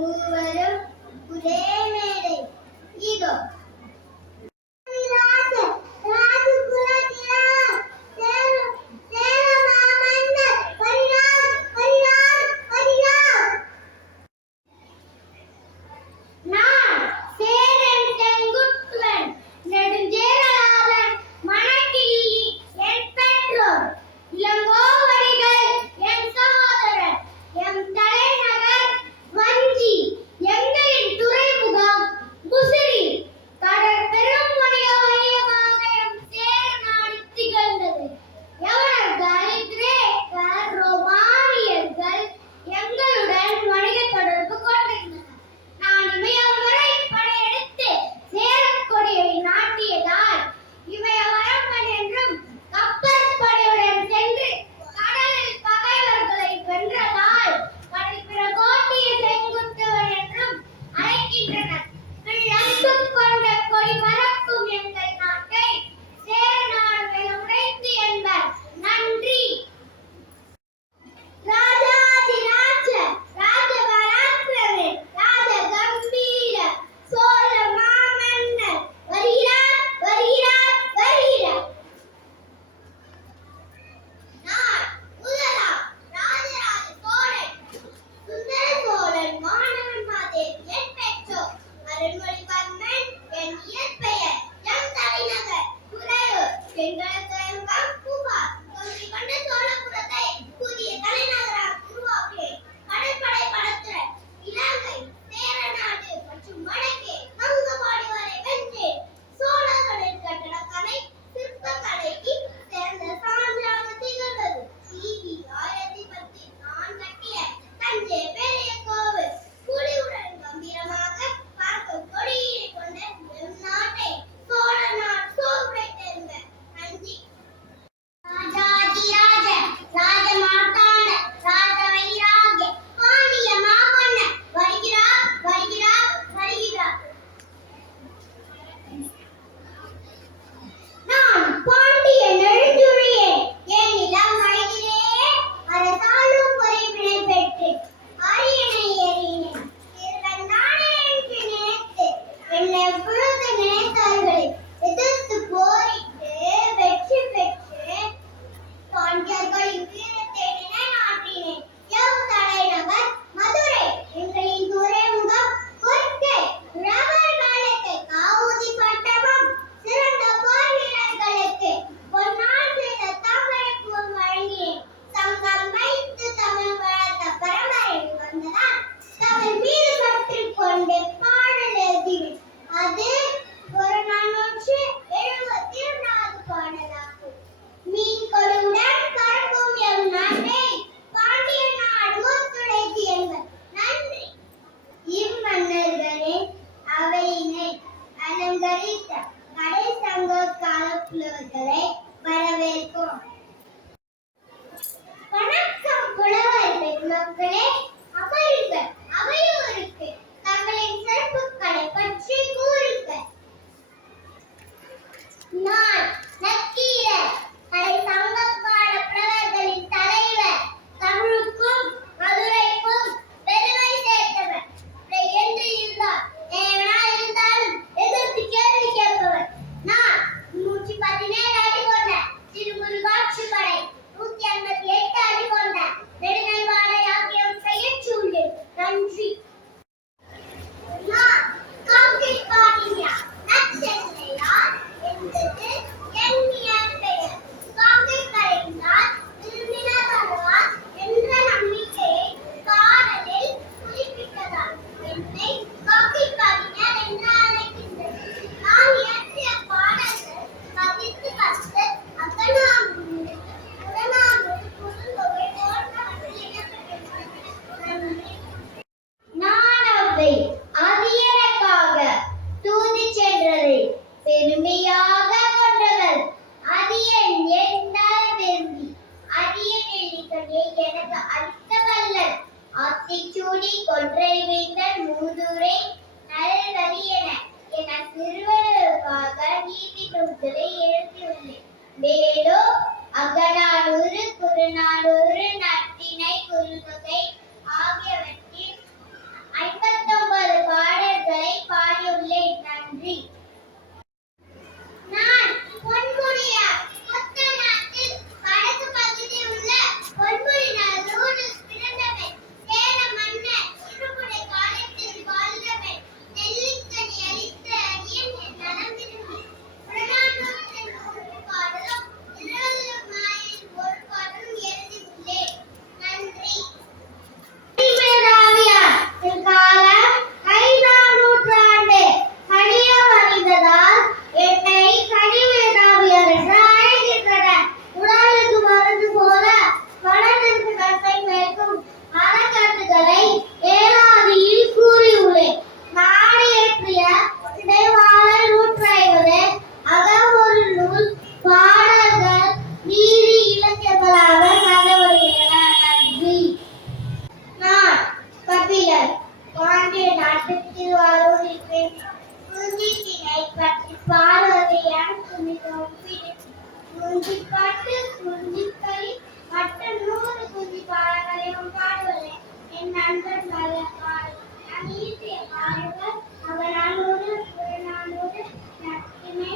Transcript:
மூவரும் ஒரே மேடை. இதோ அலங்கரித்த கடை சங்க காலப்புலவர்களை வரவேற்கும். வணக்கம் புலவர் பெருமக்களே, அமருக, அவையோருக்கு தங்களின் சிறப்புகளை பற்றி கூறுக. நான் நக்கீரர், கடை சங்க கால புலவர்களின் தலைவர், தமிழுக்கும் மதுரைக்கும் பெருமை சேர்த்தவர். என்று இருந்தார் தேவனாய் இருந்தாலும் எதிர்த்து கேள்வி கேட்பவர். நான் 117 அடி கொண்ட திருமுருகாட்சி படை, 158 அடி கொண்ட நெடுநல்வாடை ஆகியவற்றை ஏற்றுள்ளேன். நன்றி. நான் காக்கை பாடியா நச்சென்னையார் என்பது என் பெயர். காக்கை கரைந்தால் திரும்பினார் வருவார் என்ற நம்பிக்கையை காடலில் குறிப்பிட்டதால் என்னை காக்கை பாடினார் என்று அழைக்கின்றது. நான் இயற்றிய பாடல்கள் 10 அகநானூறு, புறநானூறு, குறுந்தொகை போன்றவற்றில் இடம்பெற்றுள்ளன. நான் அவை அதியனுக்காக தூது சென்றதை பெருமையாக கொண்டவர். அதியன் என்றால் விரும்பி அதியன் எண்ணிக்கையை எனக்கு அளித்த வல்லன். ஆத்திச்சூடி கொன்றை வேந்தன் மூதூரை நல்வழி என சிறுவர்களுக்காக நீதி நூல்களை எழுதியுள்ளேன். மேலும் அகநானூறு, புறநானூறு, நற்றிணை, குறுந்தொகை ஆகியவற்றில் 50 நண்பர் நல்லகால். நம் ஈட்டிய காயங்கள் அவனாலோடு புறநானோடு நட்பினை